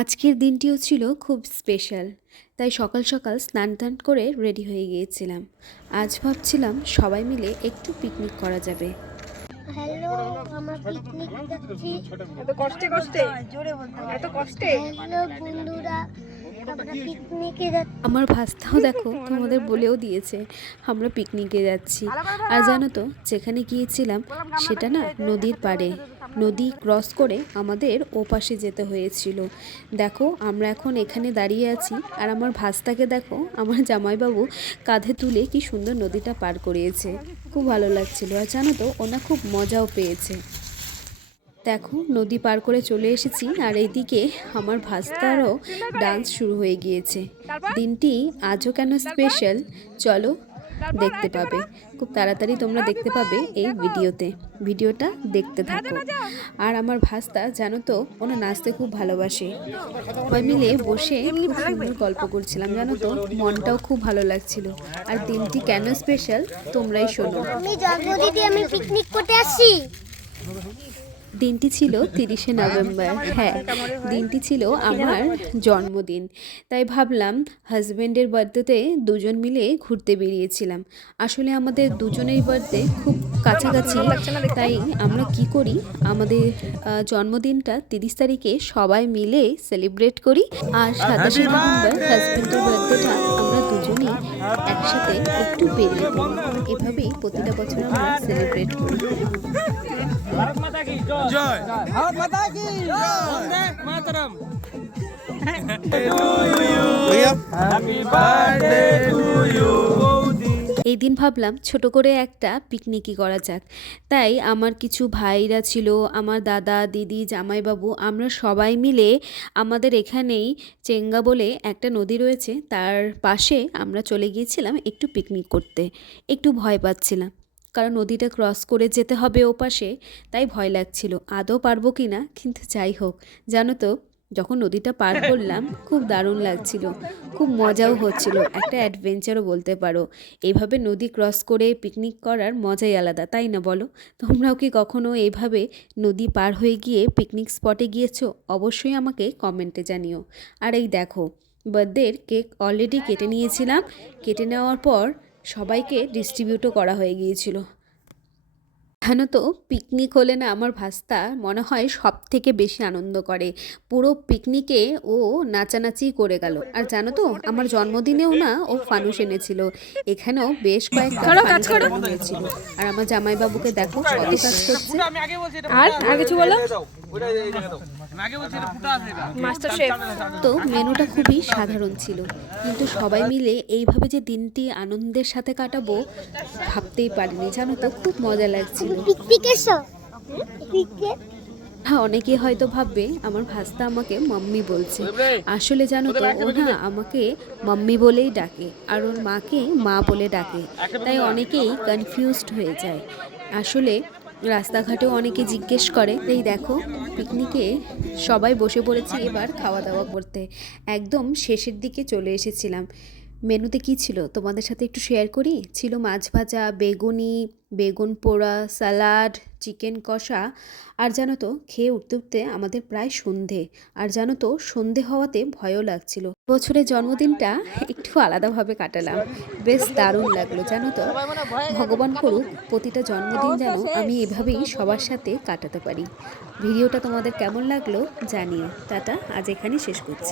আজকের দিনটিও ছিল খুব স্পেশাল। তাই সকাল সকাল স্নান টান করে রেডি হয়ে গিয়েছিলাম। আজ ভাবছিলাম সবাই মিলে একটু পিকনিক করা যাবে। হ্যালো, আমরা পিকনিক যাচ্ছি। এত কষ্টে কষ্টে জোরে বলতে এত কষ্টে। হ্যালো বন্ধুরা, আমরা পিকনিকে যাচ্ছি। আমার ভাস্তাও দেখো তোমাদের বলেও দিয়েছে আমরা পিকনিকে যাচ্ছি। আর জানো তো যেখানে গিয়েছিলাম সেটা না নদীর পাড়ে, নদী ক্রস করে আমাদের ওপাশে যেতে হয়েছিল। দেখো আমরা এখন এখানে দাঁড়িয়ে আছি আর আমার ভাস্তাকে দেখো আমার জামাইবাবু কাঁধে তুলে কি সুন্দর নদীটা পার করিয়েছে। খুব ভালো লাগছিল। আর জানো তো ওনা খুব মজাও পেয়েছে। দেখো নদী পার করে চলে এসেছি আর এইদিকে আমার ভাস্তারও ডান্স শুরু হয়ে গিয়েছে। দিনটি আজও কেন স্পেশাল চলো দেখতে পাবে, খুব তাড়াতাড়ি তোমরা দেখতে পাবে এই ভিডিওটা দেখতে থাকো। আর আমার ভাস্তা জানো তো ওনা নাচতে খুব ভালোবাসে। সবাই মিলে বসে খুব সুন্দর গল্প করছিলাম, জানো তো মনটাও খুব ভালো লাগছিল। আর দিনটি কেন স্পেশাল তোমরাই শোনো। আমি জন্মদিনে আমি পিকনিক করতে আসছি। দিনটি ছিল 30শে নভেম্বর। হ্যাঁ, দিনটি ছিল আমার জন্মদিন। তাই ভাবলাম হাজব্যান্ডের বার্থডেতে দুজন মিলে ঘুরতে বেরিয়েছিলাম। আসলে আমাদের দুজনেই বার্থডে খুব কাছাকাছি। তাই আমরা কি করি, আমাদের জন্মদিনটা 30 তারিখে সবাই মিলে সেলিব্রেট করি। আর 27শে নভেম্বর হাজব্যান্ডের বার্থডেটা আমরা দুজনেই একসাথে একটু বেরিয়ে পড়ি। এভাবেই প্রতিটা বছর আমরা সেলিব্রেট করি। भारत माता की जय, भारत माता की जय, वंदे मातरम। Happy birthday to you. এই দিন ভাবলাম ছোট করে একটা পিকনিকই করা যাক। তাই আমার কিছু ভাইরা ছিল, আমার দাদা দিদি জামাইবাবু, আমরা সবাই মিলে আমাদের এখানেই চেঙ্গা বলে একটা নদী রয়েছে তার পাশে আমরা চলে গিয়েছিলাম একটু পিকনিক করতে। একটু ভয় পাচ্ছিলাম কারণ নদীটা ক্রস করে যেতে হবে ও পাশে, তাই ভয় লাগছিল আদৌ পারবো কি না। কিন্তু যাই হোক, জানো তো যখন নদীটা পার করলাম খুব দারুণ লাগছিল, খুব মজাও হচ্ছিল, একটা অ্যাডভেঞ্চারও বলতে পারো। এইভাবে নদী ক্রস করে পিকনিক করার মজাই আলাদা, তাই না বলো? তোমরাও কি কখনো এইভাবে নদী পার হয়ে গিয়ে পিকনিক স্পটে গিয়েছো? অবশ্যই আমাকে কমেন্টে জানিও। আর এই দেখো বার্থডের কেক অলরেডি কেটে নিয়েছিলাম। কেটে নেওয়ার পর সবাইকে ডিস্ট্রিবিউটও করা হয়ে গিয়েছিল। জানো তো পিকনিক হলে না আমার ভাস্তা মনে হয় সব থেকে বেশি আনন্দ করে। পুরো পিকনিকে ও নাচানাচি করে গেল। আর জানো তো আমার জন্মদিনেও না ও ফানুস এনেছিল। এখানেও বেশ কয়েকটা ফানুস বানানো হয়েছিল। আর আমার জামাইবাবুকে দেখো কত কাজ করছে। আর কিছু বলো? Master chef. তো মেনুটা খুবই সাধারণ ছিল, কিন্তু সবাই মিলে এইভাবে যে দিনটি আনন্দের সাথে কাটাবো ভাবতেই পারিনি। জানো তো খুব মজা লাগছিল। পিকনিক এসো। পিকনিক হ্যাঁ, অনেকেই হয়তো ভাববে আমার ভাস্তা আমাকে মাম্মি বলছে। আসলে জানো তো ও না আমাকে মাম্মি বলেই ডাকে আর ওর মাকে মা বলে ডাকে। তাই অনেকেই কনফিউজড হয়ে যায়। আসলে রাস্তাঘাটেও অনেকে জিজ্ঞেস করে। এই দেখো পিকনিকে সবাই বসে পড়েছি এবার খাওয়া দাওয়া করতে। একদম শেষের দিকে চলে এসেছিলাম। মেনুতে কি ছিল তোমাদের সাথে একটু শেয়ার করি। ছিল মাছ ভাজা, বেগুনি, বেগুন পোড়া, স্যালাড, চিকেন কষা। আর জানো তো খেয়ে উঠতে উঠতে আমাদের প্রায় সন্ধে। আর জানো তো সন্ধে হওয়াতে ভয়ও লাগছিল। বছরের জন্মদিনটা একটু আলাদাভাবে কাটালাম, বেশ দারুণ লাগলো। জানো তো ভগবান করুক প্রতিটা জন্মদিন যেন আমি এভাবেই সবার সাথে কাটাতে পারি। ভিডিওটা তোমাদের কেমন লাগলো জানিও। টাটা, আজ এখানেই শেষ করছি।